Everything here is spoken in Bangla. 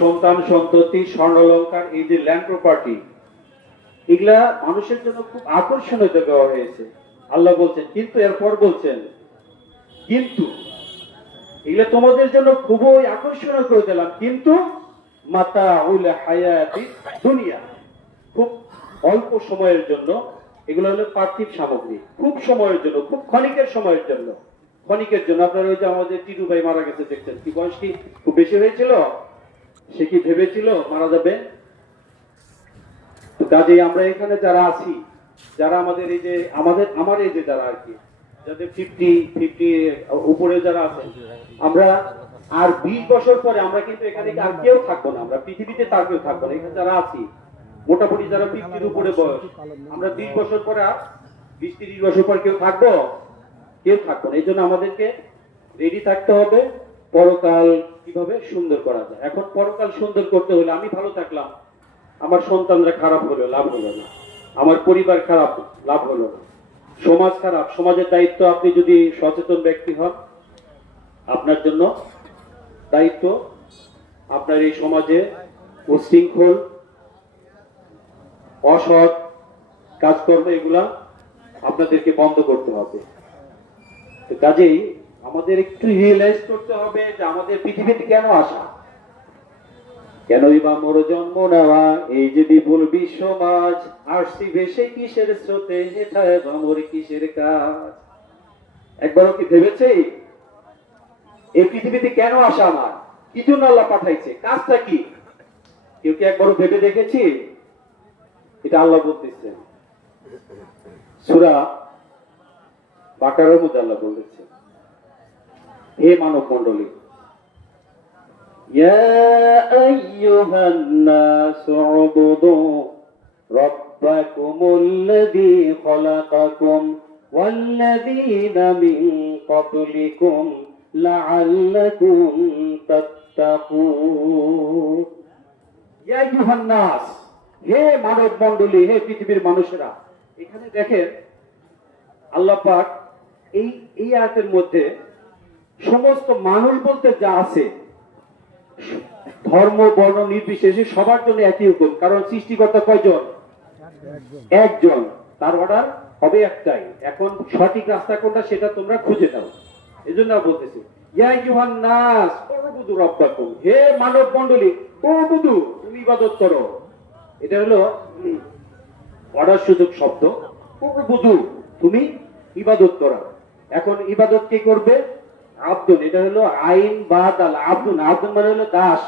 সন্তান সন্ততি স্বর্ণালঙ্কার, এই যে ল্যান্ড প্রপার্টি, এগুলা মানুষের জন্য খুব আকর্ষণীয় দেওয়া হয়েছে। আল্লাহ বলছেন কিন্তু, এরপর বলছেন কিন্তু এগুলা তোমাদের জন্য খুবই আকর্ষণীয় করে দিলাম, কিন্তু মাতাউল হায়াতি দুনিয়া, খুব অল্প সময়ের জন্য। এগুলো হলো পার্থিব সামগ্রী, খুব সময়ের জন্য, খুব ক্ষণিকের সময়ের জন্য, ক্ষণিকের জন্য। আপনারা ওই যে আমাদের টিটু ভাই মারা গেছে দেখছেন, কি বয়স কি খুব বেশি হয়েছিল? সে কি ভেবেছিল মারা যাবে? তো কাজেই আমরা এখানে যারা আছি, যারা আমাদের এই যে আমার এই যে যারা আর কি, যাদের 50 উপরে যারা আছেন, আমরা আর 20 বছর পরে আমরা কিন্তু এখানে আর কেউ থাকবো না, আমরা পৃথিবীতে তার কেউ থাকবো না। এখানে যারা আছি মোটামুটি যারা 50 উপরে বয়স, আমরা 20 বছর পরে আর 20-30 বছর পর কেউ থাকবো? কেউ থাকবো না। এই জন্য আমাদেরকে রেডি থাকতে হবে পরকাল কিভাবে সুন্দর করা যায়। এখন পরকাল সুন্দর করতে হলে আমি ভালো থাকলাম, আমার সন্তানরা খারাপ হলো, লাভ হলো না, আমার পরিবার খারাপ, লাভ হলো না, সমাজ খারাপ, সমাজের দায়িত্ব আপনি যদি সচেতন ব্যক্তি হন, আপনার জন্য দায়িত্ব আপনার এই সমাজে উশৃঙ্খল অসৎ কাজকর্ম এগুলা আপনাদেরকে বন্ধ করতে হবে। কাজেই আমাদের একটু রিয়েলাইজ করতে হবে যে আমাদের পৃথিবীতে কেন আসা, কেনই বা মোর জন্ম নেওয়া, এই যে বিপুল বিশ্ব মাঝ, আসছি ভেসে কিসের স্রোতে, হেথায় বা মোর কিসের কাজ। একবারও কি ভেবেছে এই পৃথিবীতে কেন আসা আমার, কি জন্য আল্লাহ পাঠাইছে, কাজটা কি? কেউ কি একবারও ভেবে দেখেছি? এটা আল্লাহ বলতেছেন সূরা বাকারার মধ্যে। আল্লাহ বলতেছেন, হে মানব মণ্ডলী, ইয়া আইয়ুহান নাসু উবুদু রাব্বাকুমুল্লাযী খালাকাকুম ওয়াল্লাযীনা মিন ক্বাবলিকুম লাআল্লাকুম তাত্তাকুন। ইয়া আইয়ুহান নাস, হে মানব মণ্ডলী, হে পৃথিবীর মানুষেরা। এখানে দেখেন আল্লাহ পাক এই আয়াতের মধ্যে সমস্ত মানুষ বলতে যা আছে, ধর্ম বর্ণ নির্বিশেষে সবার জন্য একই হুকুম। কারণ সৃষ্টিকর্তা কয়জন? একজন, তার অর্ডার হবে একটাই। এখন সঠিক রাস্তা কোনটা সেটা তোমরা খুঁজে দাও। এজন্য বলতেছি, ইয়া আইয়ুহান নাস উবুদু রাব্বাকুম, হে মানব মণ্ডলী, উবুদু, তুমি ইবাদত করো। এটা হলো অর্ডার সূচক শব্দ। উবুদু, তুমি ইবাদত করো। এখন ইবাদত কে করবে? আব্দুন, এটা হলো আইন বা দাল। আব্দুন, আব্দুন মানে হলো দাস।